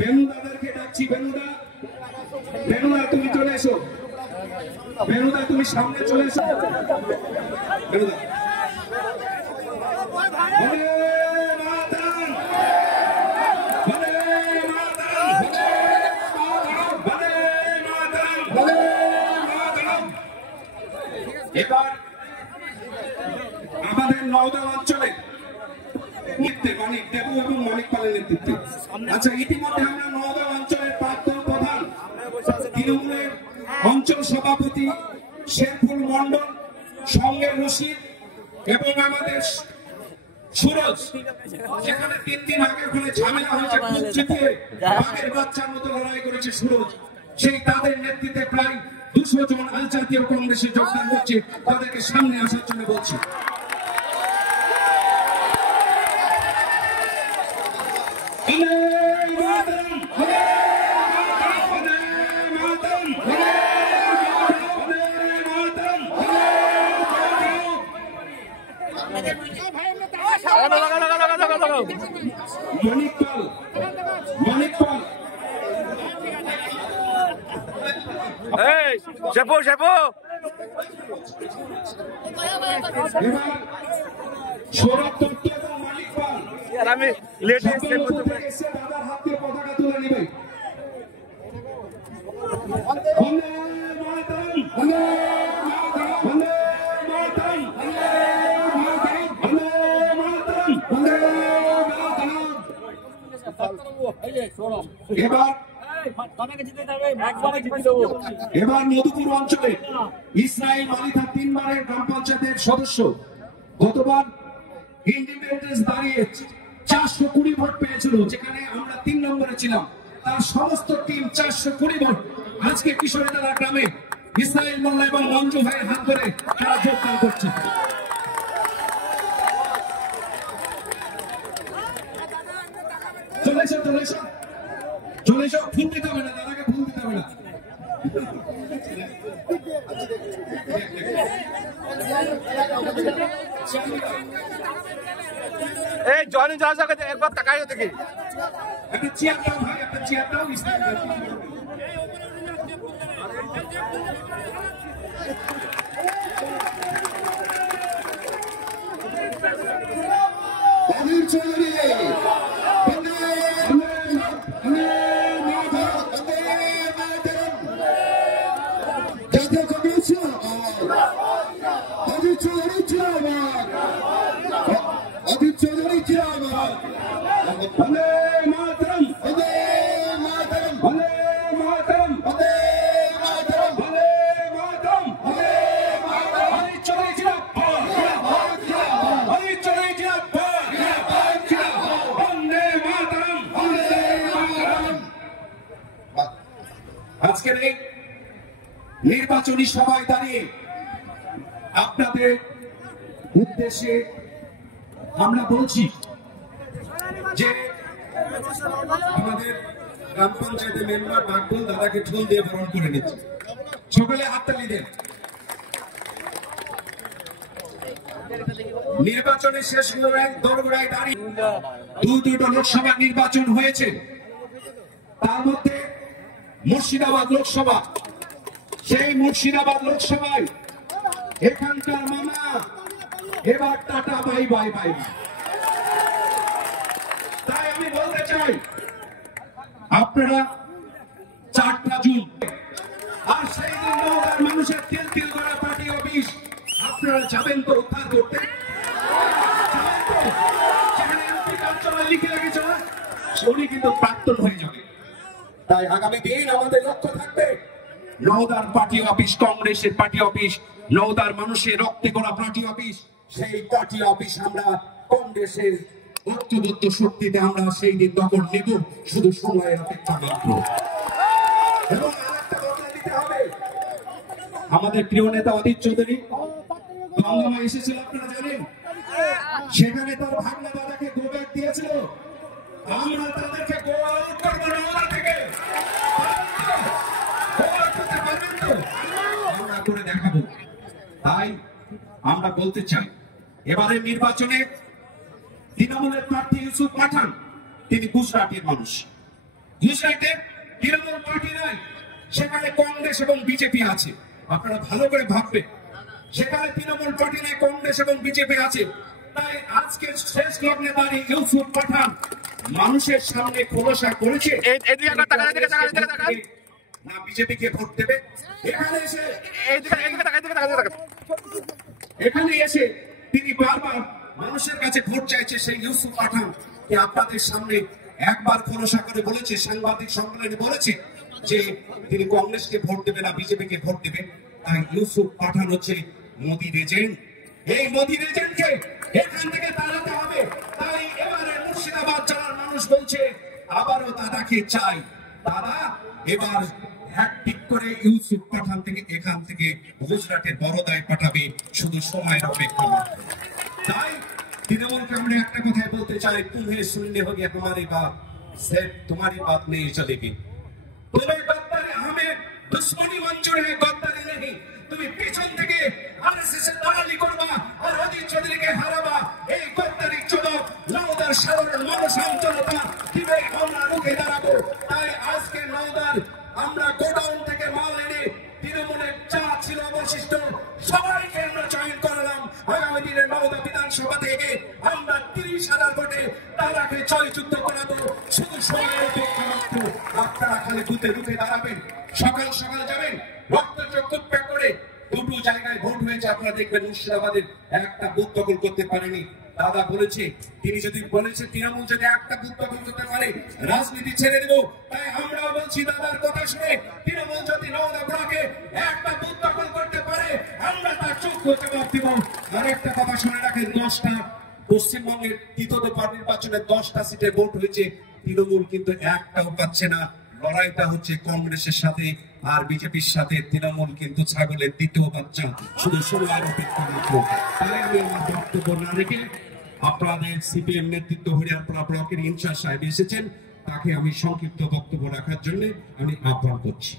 বেনুদাদেরকে ডাকছি। বেনুদা, বেনুদা তুমি চলে এসো। বেনুদা তুমি সামনে চলে এসো। বেনুদা এবার আমাদের নওদা অঞ্চলে মানিক দেবু এবং মানিক পালের নেতৃত্বে, আচ্ছা ইতিমধ্যে আমরা নওদা অঞ্চলের প্রাক্তন প্রধান তৃণমূলের অঞ্চল সভাপতি শেরফুল মন্ডল, সঙ্গে রশিদ এবং আমাদের সুরজ, যেখানে 3 দিন আগে ওখানে ঝামেলা হয়েছে, বুক চিতিয়ে বাঘের বাচ্চার মতো লড়াই করেছে সুরজ, সেই তাদের নেতৃত্বে প্রায় 200 জন আল জাতীয় কংগ্রেসে যোগদান করছে। তাদেরকে সামনে আসার জন্য বলছি। মণিকপাল, মণিকপাল, এই শেপু শেপু সৌরভ দত্ত এবং মণিকপাল, আমি লেট এসে দাদার হাত দিয়ে পতাকা তুলে নিবে। এবার মধুপুর অঞ্চলে ইসরাইল মালিথা 3 বারের গ্রাম পঞ্চায়েতের সদস্য, গতবার ইন্ডিপেন্ডেন্স দাঁড়িয়ে 420 ভোট পেয়েছিল, যেখানে আমরা 3 নম্বরে ছিলাম। তার সমস্ত টিম 420 ভোট আজকে কিশোরীতলা গ্রামে ইসরাইল মোল্লা এবং মঞ্জু ভাইয়ের হাত ধরে তারা যোগদান করছে। চলে এসো, চলে এসো, চলে এসো। ফুল দিতে হবে না, দাদাকে ফুল দিতে হবে না। এই জনি যাওয়া একবার তাকাইও দেখি। একটা চেয়ার দাও ভাই, একটা চেয়ার দাও। অধীর চৌধুরী আজকের এই নির্বাচনী সভায় দাঁড়িয়ে আপনাদের উদ্দেশ্যে আমরা বলছি যে আমাদের গ্রাম পঞ্চায়েতের মেম্বার বাকবুল দাদাকে ঢোল দিয়ে বরণ করে নিচ্ছে। সকলে হাততালি দেন। নির্বাচনের শেষ দোরগোড়ায় দাঁড়িয়ে 2টা লোকসভা নির্বাচন হয়েছে, তার মধ্যে মুর্শিদাবাদ লোকসভা। সেই মুর্শিদাবাদ লোকসভায় এখানকার মামা এবার টাটা বাই বাই বাই। তাই আমি বলতে চাই আপনারা 4টা জুন, আর সেই দিন নওগাঁর মানুষের তিল তিল করা পার্টি অফিস আপনারা যাবেন তো উদ্ধার করতে? সেখানে এমপি কার্যালয় লিখে রেখেছে, উনি কিন্তু প্রাক্তন হয়ে যাবে। তাই আগামী দিন আমাদের লক্ষ্য থাকবে নওদার পার্টি অফিস, কংগ্রেসের পার্টি অফিস, নওদার মানুষের রক্তে করা পার্টি অফিস, সেই পার্টি অফিস আমরা কংগ্রেসের ঐক্যবদ্ধ শক্তিতে আমরা সেই দিন দখল নেব, শুধু সময়ের অপেক্ষা মাত্র। এবং আরেকটা কথা দিতে হবে, আমাদের প্রিয় নেতা অধীর চৌধুরী গঙ্গামা এসেছিল, আপনারা জানেন, সেখানে তার ভাগনা দাদাকে গোব্যাক দিয়েছিল। আমরা তাদেরকে গোয়া আউট করবো নওদা থেকে, আমরা করে দেখাবো। তাই আমরা বলতে চাই এবারের নির্বাচনে তৃণমূলের প্রার্থী ইউসুফ পাঠান, তিনি গুজরাটের মানুষ, গুজরাটে তৃণমূল পার্টি নাই, সেখানে কংগ্রেস এবং বিজেপি আছে। আপনারা ভালো করে ভাববেন, সেখানে তৃণমূল পার্টি নাই, কংগ্রেস এবং বিজেপি আছে। তাই আজকে শেষ লগ্নে দাঁড়িয়ে ইউসুফ পাঠান মানুষের সামনে খোলসা করেছে না বিজেপিকে ভোট দেবে। এখানে এসে তিনি বারবার মানুষের কাছে ভোট চাইছে। সেই ইউসুফ পাঠান আপনাদের সামনে একবার খোলসা করে বলেছে, সাংবাদিক সম্মেলনে বলেছে যে তিনি কংগ্রেসকে ভোট দেবে না বিজেপিকে ভোট দেবে। তাই ইউসুফ পাঠান হচ্ছে মোদির এজেন্ট। এই মোদির এজেন্টকে এখান থেকে তাড়াতে হবে। তাই এবারে মুর্শিদাবাদ জেলার মানুষ বলছে আবারও দাদাকে চাই। দাদা এবার হ্যাটট্রিক করে ইউসুফ পাঠান থেকে এখান থেকে গুজরাটের বড়দায় পাঠাবে, শুধু সময়ের অপেক্ষা মাত্র। তাই তৃণমূলকে আমরা একটা কথাই বলতে চাই, তুমি শুনলে হোগে তোমারি বাত, सिर्फ तुम्हारी बात नहीं चलेगी। तुम्हें गद्दारी, हमें दुश्मनी मंजूर है, गद्दारी नहीं। तुम्हें পিছন থেকে আরএসএস এর দালালি করবা আর অজিত চৌধুরীকে হারাবা। এই গদ্দারি চলক নওদার সাধারণ মানুষ আন্দোলনটা কিভাবে আমরা রুখে দাঁড়াবো। তাই আজকে নওদার আমরা গোডাউন থেকে মাল এনে তৃণমূলের যা ছিল অবশিষ্ট সবাইকে আমরা জয়েন করালাম। আগামী দিনে নওদা বিধানসভা থেকে আমরা 30,000 ভোটে তারাকে জয়যুক্ত করাবো। শুধু সময়ের অপেক্ষা মাত্র। আপনারা খালি বুথে রুখে দাঁড়াবেন, সকাল সকাল যাবেন, রক্তচক্ষু ত্যাগ করে। দুটো জায়গায় ভোট হয়েছে, আপনারা দেখবেন মুর্শিদাবাদের একটা বুথ দখল করতে পারেনি। দাদা বলেছে, তিনি যদি বলেছে তৃণমূল যদি একটা বুথ দখল করতে পারে রাজনীতি ছেড়ে দেব। তাই আমরাও বলছি দাদার কথা শুনে তৃণমূল যদি নওদা ব্লকে একটা বুথ দখল করতে পারে আমরা তার চোখ জবাব দিব। আর একটা কথা শুনে রাখেন, 10টা পশ্চিমবঙ্গের তৃতীয় নির্বাচনে 10টা সিটে ভোট হয়েছে, তৃণমূল কিন্তু একটাও পাচ্ছে না। লড়াইটা হচ্ছে কংগ্রেসের সাথে আর বিজেপির সাথে। তৃণমূল কিন্তু ছাগলের দ্বিতীয় বাচ্চা, শুধু সময়ের অপেক্ষা মাত্র। তাই আমি আমার বক্তব্য না রেখে আপনাদের সিপিএম নেতৃত্ব হরিয়ারপাড়া ব্লকের ইনচার্জ সাহেব এসেছেন, তাকে আমি সংক্ষিপ্ত বক্তব্য রাখার জন্য আমি আহ্বান করছি।